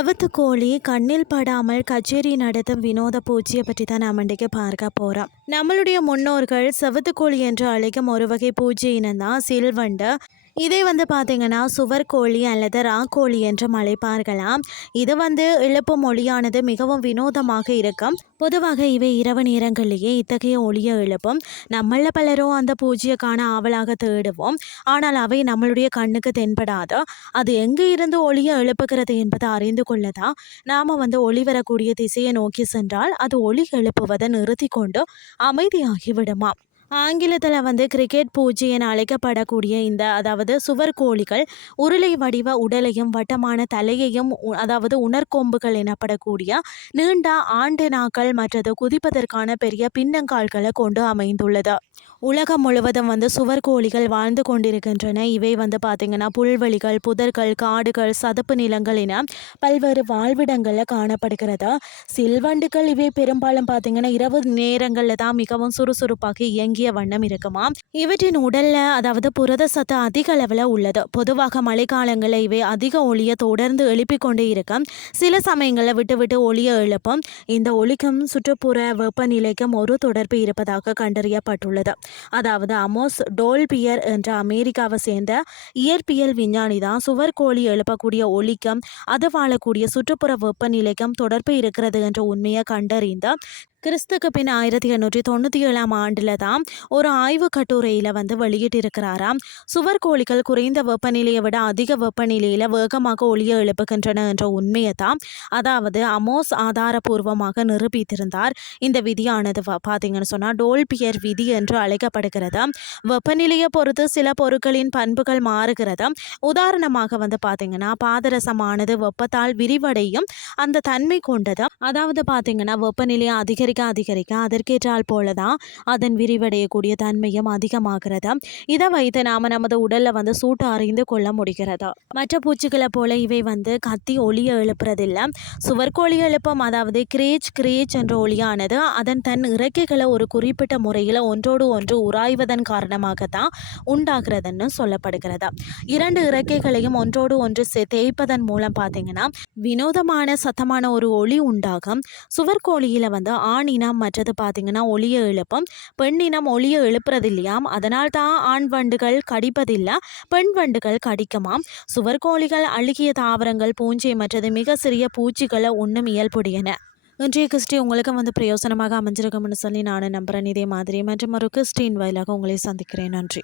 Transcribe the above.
செவத்து கோழி கண்ணில் படாமல் கச்சேரி நடத்தும் வினோத பூச்சியை பற்றி தான் நாம் இன்றைக்கு பார்க்க போகிறோம். நம்மளுடைய முன்னோர்கள் செவத்து கோழி என்று அழைக்கும் ஒரு வகை பூச்சி இனம்தான் சில்வண்டு. இதை பார்த்தீங்கன்னா சுவர்கோழி அல்லது ராக்கோழி என்றும் அழைப்பார்களாம். இது எழுப்பும் ஒளியானது மிகவும் வினோதமாக இருக்கும். பொதுவாக இவை இரவு நேரங்களிலேயே இத்தகைய ஒளியை எழுப்பும். நம்மள பலரும் அந்த பூஜ்ய காண ஆவலாக தேடுவோம். ஆனால் அவை நம்மளுடைய கண்ணுக்கு தென்படாது. அது எங்கே இருந்து ஒளியை எழுப்புகிறது என்பதை அறிந்து கொள்ளதான் நாம் ஒளி வரக்கூடிய திசையை நோக்கி சென்றால் அது ஒளி எழுப்புவதை நிறுத்தி கொண்டு அமைதியாகி விடுமா. ஆங்கிலத்தில் கிரிக்கெட் பூச்சி என அழைக்கப்படக்கூடிய அதாவது சுவர்கோழிகள் உருளை வடிவ உடலையும் வட்டமான தலையையும் அதாவது உணர்கொம்புகள் எனப்படக்கூடிய நீண்ட ஆண்டெனாக்கள் மற்றது குதிப்பதற்கான பெரிய பின்னங்கால்களை கொண்டு அமைந்துள்ளது. உலகம் முழுவதும் சுவர்கோழிகள் வாழ்ந்து கொண்டிருக்கின்றன. இவை பார்த்திங்கன்னா புல்வெளிகள், புதர்கள், காடுகள், சதுப்பு நிலங்கள் என பல்வேறு வாழ்விடங்களில் காணப்படுகிறது. சில்வண்டுகள் இவை பெரும்பாலும் பார்த்திங்கன்னா இரவு நேரங்களில் தான் மிகவும் சுறுசுறுப்பாக இயங்கிய வண்ணம் இருக்குமா. இவற்றின் உடல்ல அதாவது புரத சத்து அதிக அளவில் உள்ளது. பொதுவாக மழைக்காலங்களில் இவை அதிக ஒளியை தொடர்ந்து எழுப்பிக் கொண்டே இருக்கும். சில சமயங்களில் விட்டு விட்டு ஒளியை எழுப்பும். இந்த ஒளிக்கும் சுற்றுப்புற வெப்பநிலைக்கும் ஒரு தொடர்பு இருப்பதாக கண்டறியப்பட்டுள்ளது. அதாவது அமோஸ் டோல்பியர் என்ற அமெரிக்காவை சேர்ந்த இயற்பியல் விஞ்ஞானி தான் சுவர்கோழி எழுப்பக்கூடிய ஒளிக்கும் அது வாழக்கூடிய சுற்றுப்புற வெப்பநிலைக்கும் தொடர்பு இருக்கிறது என்ற உண்மையை கண்டறிந்த கிறிஸ்துக்கு பின் 1897 ஆண்டில் தான் ஒரு ஆய்வு கட்டுரையில் வெளியிட்டிருக்கிறாராம். சுவர்கோழிகள் குறைந்த வெப்பநிலையை விட அதிக வெப்பநிலையில் வேகமாக ஒளியை எழுப்புகின்றன என்ற உண்மையை தான் அதாவது அமோஸ் ஆதாரபூர்வமாக நிரூபித்திருந்தார். இந்த விதியானது பார்த்தீங்கன்னு சொன்னால் டோல்பியர் விதி என்று அழைக்கப்படுகிறது. வெப்பநிலையை பொறுத்து சில பொருட்களின் பண்புகள் மாறுகிறது. உதாரணமாக பார்த்தீங்கன்னா பாதரசமானது வெப்பத்தால் விரிவடையும் அந்த தன்மை கொண்டது. அதாவது பார்த்தீங்கன்னா வெப்பநிலையை அதிகரிக்க அதற்கேற்றால் போலதான் அதன் விரிவடையக்கூடிய தன்மையும் அதிகமாகிறது. இதை வைத்து நாம நமது உடல்ல சூட்டு அறிந்து கொள்ள முடிகிறது. மற்ற பூச்சிகளை போல இவை கத்தி ஒளியை எழுப்புறதில்லை. சுவர்கோழி எழுப்பும் அதாவது கிரேச் என்ற ஒளியானது அதன் தன் இறக்கைகளை ஒரு குறிப்பிட்ட முறையில் ஒன்றோடு ஒன்று உராய்வதன் காரணமாகத்தான் உண்டாகிறதுன்னு சொல்லப்படுகிறது. இரண்டு இறக்கைகளையும் ஒன்றோடு ஒன்று தேய்ப்பதன் மூலம் பார்த்தீங்கன்னா வினோதமான சத்தமான ஒரு ஒளி உண்டாகும். சுவர்கோழியில ஆணினம் மற்றது பார்த்தீங்கன்னா ஒளியை எழுப்பும். பெண்ணினம் ஒளியை எழுப்புறது இல்லையாம். அதனால் தான் ஆண் வண்டுகள் கடிப்பதில்லை, பெண் வண்டுகள் கடிக்குமாம். சுவர்கோழிகள் அழுகிய தாவரங்கள், பூஞ்சை மற்றது மிக சிறிய பூச்சிகளை உண்ணும் இயல்புடையன. இன்றைய கிறிஸ்டி உங்களுக்கு பிரயோசனமாக அமைஞ்சிருக்கும்னு சொல்லி நான் நம்புகிறேன். இதே மாதிரி மற்றும் ஒரு கிறிஸ்டின் வாயிலாக உங்களை சந்திக்கிறேன். நன்றி.